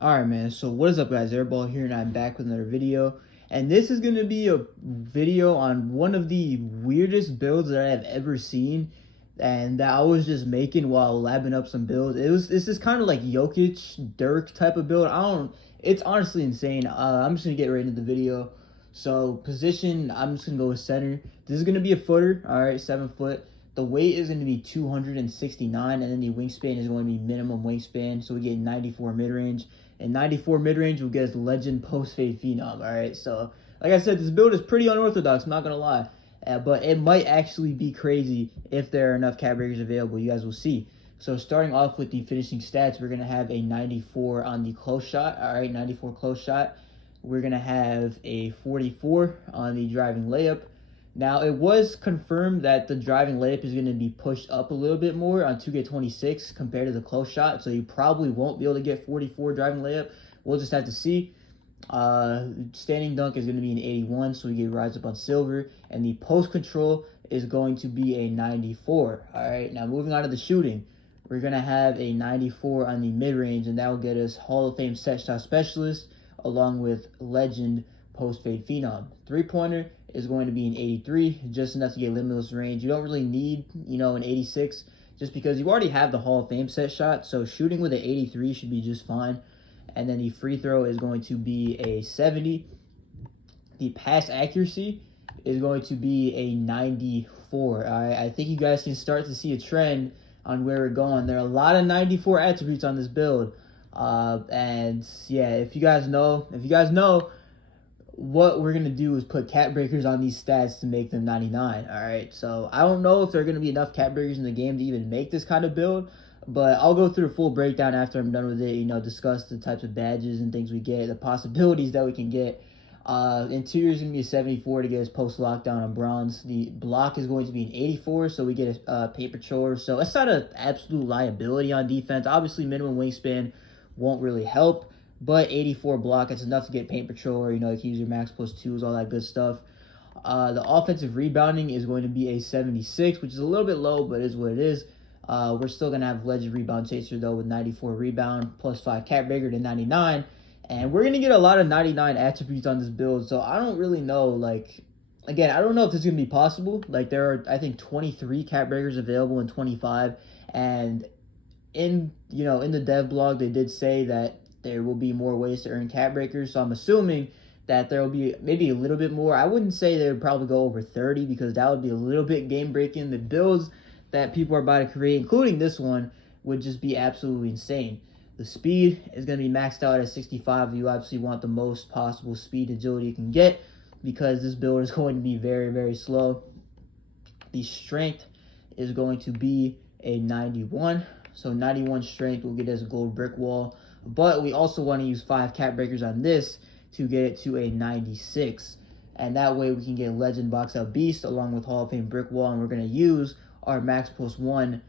Alright, man, so what is up, guys? Airball here, and I'm back with another video. And this is going to be a video on one of the weirdest builds that I have ever seen, and that I was just making while labbing up some builds. This is kind of like Jokic, Dirk type of build. It's honestly insane. I'm just going to get right into the video. So, position, I'm just going to go with center. This is going to be a footer, alright, 7 foot. The weight is going to be 269, and then the wingspan is going to be minimum wingspan, so we get 94 mid-range. And 94 mid-range will get us Legend Post-Fade Phenom, all right? So, like I said, this build is pretty unorthodox, I'm not going to lie. But it might actually be crazy if there are enough cap breakers available. You guys will see. So, starting off with the finishing stats, we're going to have a 94 on the close shot, all right? 94 close shot. We're going to have a 44 on the driving layup. Now, it was confirmed that the driving layup is going to be pushed up a little bit more on 2K26 compared to the close shot, so you probably won't be able to get 44 driving layup. We'll just have to see. Standing dunk is going to be an 81, so we get rise up on silver, and the post control is going to be a 94. All right, now moving on to the shooting, we're going to have a 94 on the mid-range, and that will get us Hall of Fame set shot specialist along with legend post-fade phenom. Three-pointer is going to be an 83, just enough to get limitless range. You don't really need, an 86, just because you already have the Hall of Fame set shot, so shooting with an 83 should be just fine. And then the free throw is going to be a 70. The pass accuracy is going to be a 94. I think you guys can start to see a trend on where we're going. There are a lot of 94 attributes on this build. And yeah, if you guys know, what we're going to do is put cap breakers on these stats to make them 99. All right, so I don't know if there are going to be enough cap breakers in the game to even make this kind of build, but I'll go through a full breakdown after I'm done with it, discuss the types of badges and things we get, the possibilities that we can get. Interior is going to be a 74 to get us post lockdown on bronze. The block is going to be an 84, so we get a paint patroller. So it's not an absolute liability on defense. Obviously, minimum wingspan won't really help, but 84 block, it's enough to get paint patroller. You can use your max plus twos, all that good stuff. The offensive rebounding is going to be a 76, which is a little bit low, but is what it is. We're still going to have legend rebound chaser, though, with 94 rebound, plus 5 cap breaker to 99. And we're going to get a lot of 99 attributes on this build, so I don't really know, again, I don't know if this is going to be possible. There are, I think, 23 cap breakers available in 25, and in the dev blog, they did say that there will be more ways to earn cap breakers, so I'm assuming that there will be maybe a little bit more. I wouldn't say they would probably go over 30, because that would be a little bit game breaking. The builds that people are about to create, including this one, would just be absolutely insane. The speed is going to be maxed out at 65. You obviously want the most possible speed agility you can get, because this build is going to be very, very slow. The strength is going to be a 91. So 91 strength will get us a gold brick wall. But we also want to use 5 cap breakers on this to get it to a 96. And that way we can get Legend Box Out Beast along with Hall of Fame brick wall. And we're going to use our max plus 1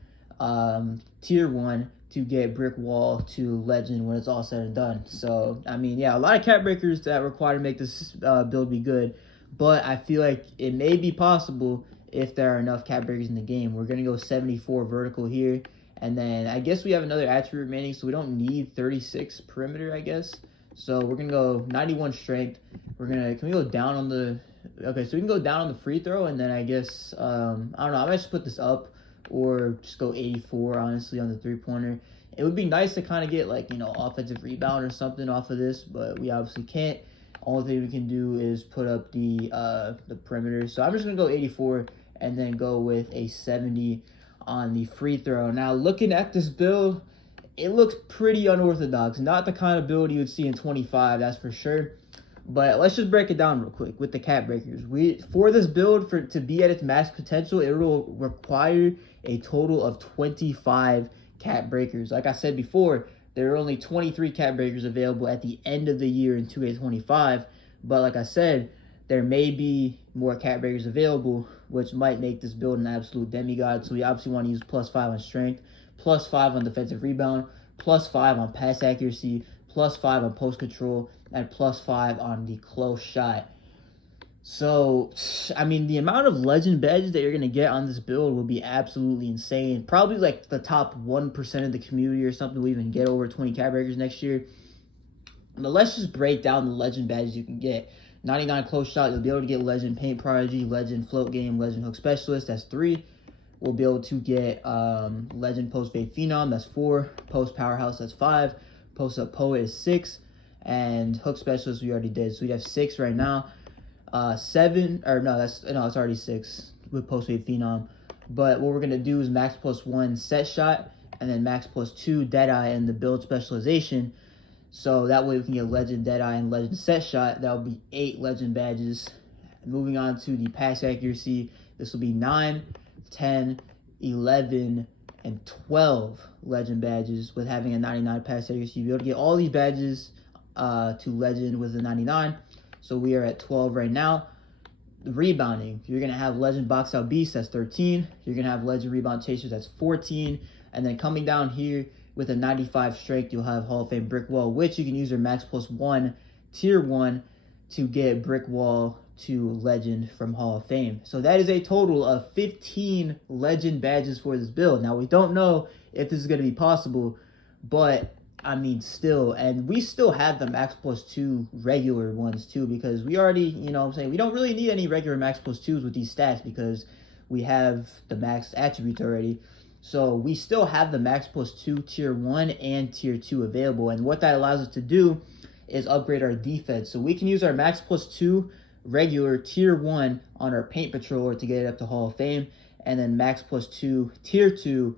tier 1 to get brick wall to legend when it's all said and done. So, I mean, yeah, a lot of cap breakers that require to make this build be good. But I feel like it may be possible if there are enough cap breakers in the game. We're going to go 74 vertical here. And then I guess we have another attribute remaining, so we don't need 36 perimeter, I guess. So we're going to go 91 strength. Can we go down on the, okay, so we can go down on the free throw, and then I guess, I don't know, I might just put this up or just go 84, honestly, on the three-pointer. It would be nice to kind of get, offensive rebound or something off of this, but we obviously can't. Only thing we can do is put up the perimeter. So I'm just going to go 84 and then go with a 70 on the free throw. Now, looking at this build, it looks pretty unorthodox. Not the kind of build you would see in 25, that's for sure. But let's just break it down real quick with the cap breakers. For this build, to be at its max potential, it will require a total of 25 cap breakers. Like I said before, there are only 23 cap breakers available at the end of the year in 2K25. But like I said, there may be more cap breakers available, which might make this build an absolute demigod. So we obviously want to use plus 5 on strength, plus 5 on defensive rebound, plus 5 on pass accuracy, plus 5 on post control, and plus 5 on the close shot. So, I mean, the amount of legend badges that you're going to get on this build will be absolutely insane. Probably like the top 1% of the community or something will even get over 20 cap breakers next year. But let's just break down the legend badges you can get. 99 close shot, you'll be able to get legend paint prodigy, legend float game, legend hook specialist, that's 3. We'll be able to get legend post fade phenom, that's 4. Post powerhouse, that's 5. Post up poet is 6. And hook specialist we already did, so we have 6 right now. 7, or no, it's already 6 with post fade phenom. But what we're gonna do is max +1 set shot, and then max +2 Deadeye and the build specialization. So that way we can get legend Deadeye and legend set shot. That will be 8 legend badges. Moving on to the pass accuracy, this will be 9, 10, 11, and 12 legend badges with having a 99 pass accuracy. You'll be able to get all these badges to legend with a 99. So we are at 12 right now. The rebounding, you're going to have legend box out beast, that's 13. You're going to have legend rebound chasers, that's 14. And then coming down here with a 95 strength, you'll have Hall of Fame brick wall, which you can use your max +1 tier 1 to get brick wall to legend from Hall of Fame. So that is a total of 15 legend badges for this build. Now we don't know if this is going to be possible, but I mean, still, and we still have the max +2 regular ones too, because we already, you know what I'm saying, we don't really need any regular max +2s with these stats because we have the max attributes already. So we still have the max +2 tier 1 and tier 2 available, and what that allows us to do is upgrade our defense. So we can use our max +2 regular tier 1 on our paint patroller to get it up to Hall of Fame, and then max +2 tier 2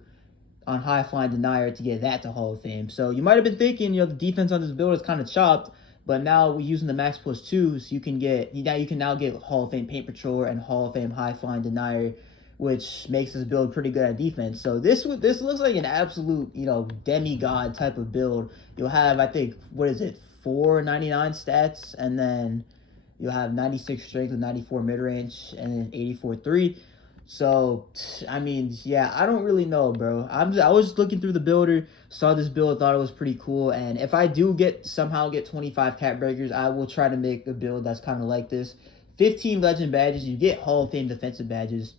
on high flying denier to get that to Hall of Fame. So you might have been thinking, you know, the defense on this build is kind of chopped, but now we're using the max +2s, you can now get Hall of Fame paint patroller and Hall of Fame high flying denier, which makes this build pretty good at defense. So this looks like an absolute, you know, demigod type of build. You'll have, I think, what is it, 499 stats, and then you'll have 96 strength with 94 mid-range and then 84 3. So, I mean, yeah, I don't really know, bro. I was just looking through the builder, saw this build, thought it was pretty cool, and if I do somehow get 25 cap breakers, I will try to make a build that's kind of like this. 15 legend badges, you get Hall of Fame defensive badges.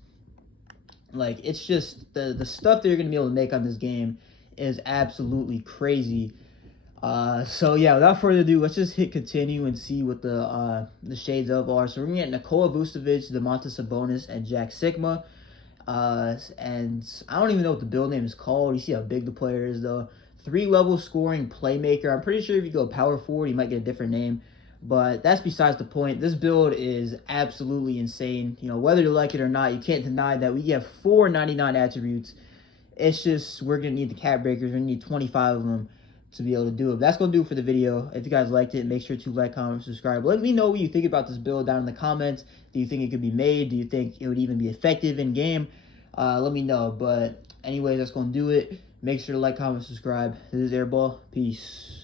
Like, it's just, the stuff that you're going to be able to make on this game is absolutely crazy. So yeah, without further ado, let's just hit continue and see what the shades of are. So we're gonna get Nikola Vucevic, Domantas Sabonis, and Jack Sigma. And I don't even know what the build name is called. You see how big the player is though. 3-level scoring playmaker. I'm pretty sure if you go power forward, you might get a different name. But that's besides the point. This build is absolutely insane. You know, whether you like it or not, you can't deny that we have 499 attributes. It's just, we're gonna need the cap breakers. We're gonna need 25 of them to be able to do it. But that's going to do it for the video. If you guys liked it, make sure to like, comment, subscribe. Let me know what you think about this build down in the comments. Do you think it could be made? Do you think it would even be effective in game? Let me know. But anyways, that's going to do it. Make sure to like, comment, subscribe. This is Airball. Peace.